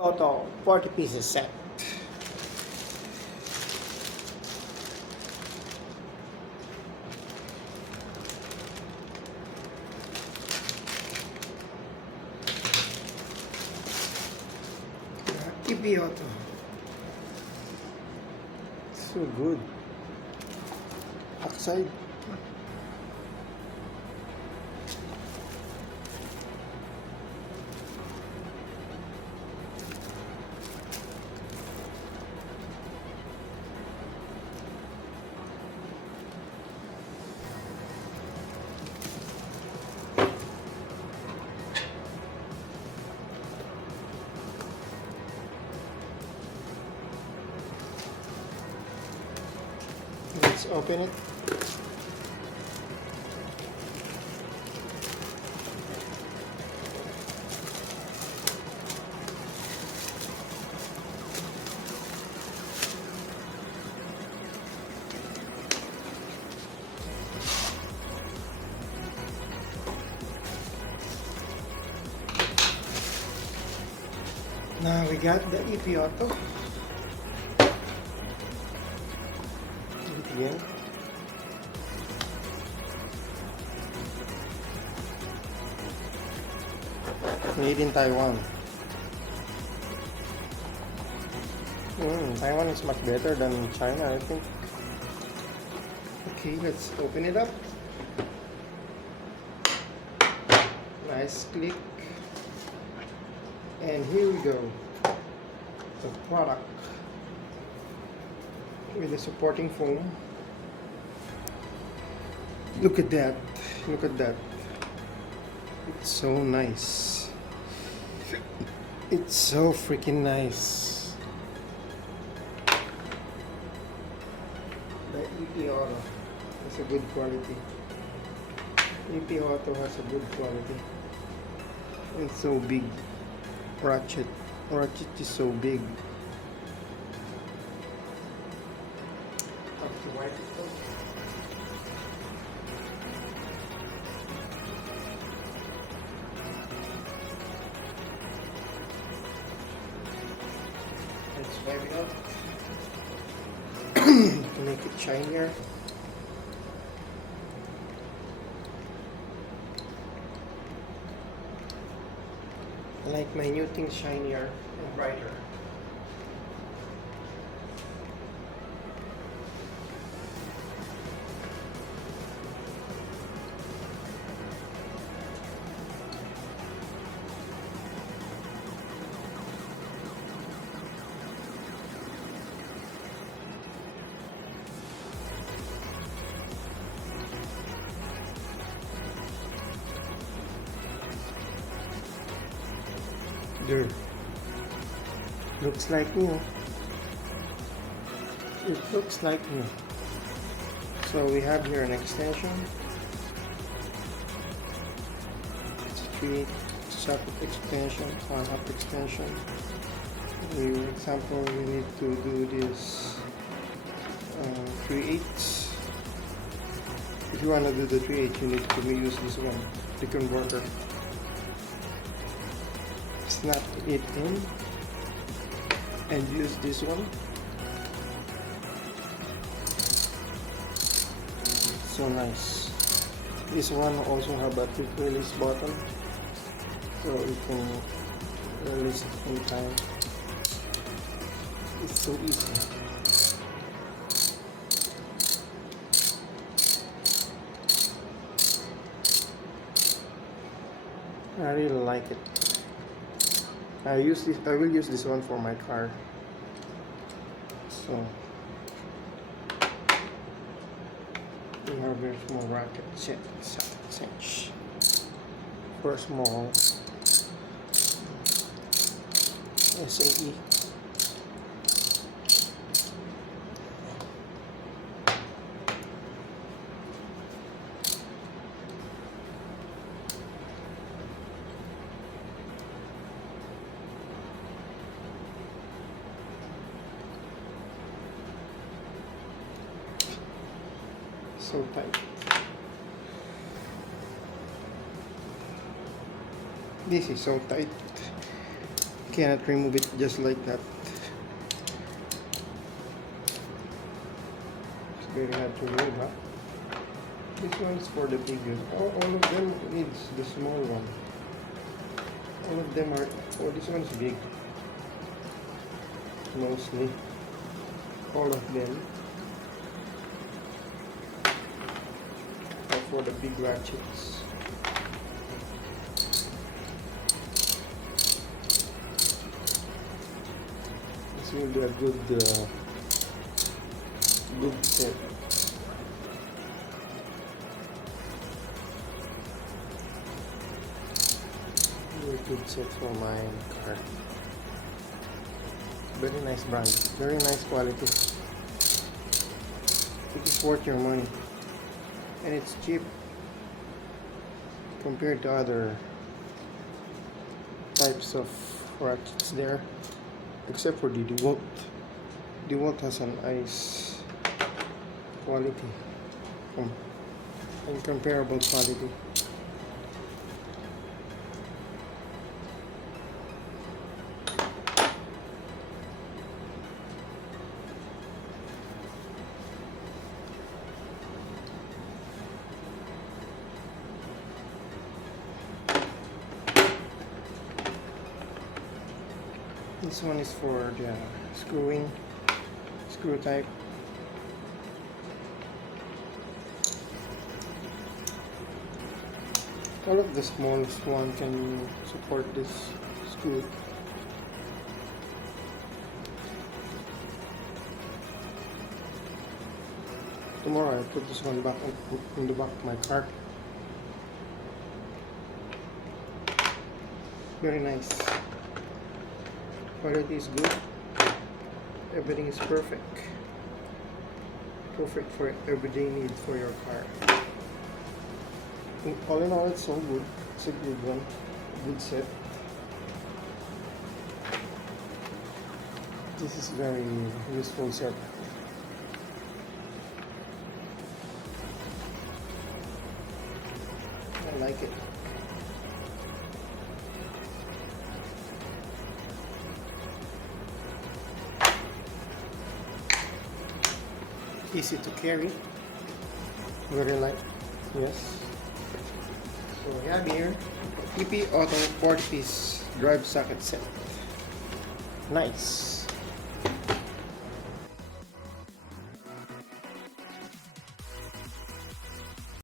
EPAuto 40 pieces set. EPAuto. So good. Backside. Let's open it. Now we got the EPAuto. Again. Made in Taiwan. Taiwan is much better than China, I think. Okay, let's open it up. Nice click. And here we go. The product with the supporting foam. Look at that. Look at that. It's so nice. It's so freaking nice. The EPAuto has a good quality. EPAuto has a good quality. It's so big. Ratchet is so big. Have to wipe it off. Let's wipe it up to make it shinier. I like my new things shinier and brighter. There. Looks like new. It looks like new. So we have here an extension. It's a 3/8 socket extension, 1/2 extension. For example, we need to do this 3/8. If you want to do the 3/8, you need to use this one, the converter. Snap it in and use this one. So nice. This one also have a quick release button, so you can release it anytime. It's so easy. I really like it. I will use this one for my car. So we have a small racket cinch for small SAE. So tight. This is so tight. Okay. cannot remove it just like that. It's very hard to remove, huh? This one's for the bigger. All of them needs the small one. All of them are. Oh, this one's big. Mostly. All of them are for the big ratchets. This will be a good set. Very good set for my car. Very nice brand, very nice quality. It is worth your money, and it's cheap compared to other types of ratchets there, except for the DeWalt. DeWalt has an nice quality, incomparable quality. This one is for the screw type. All of the smallest one can support this screw. Tomorrow I put this one back in the back of my car. Very nice. Quality is good. Everything is perfect. Perfect for everyday need for your car. All in all, it's so good. It's a good one. Good set. This is very useful set. I like it. Easy to carry, very light. Yes. So we have here EPAuto 4-piece drive socket set. Nice.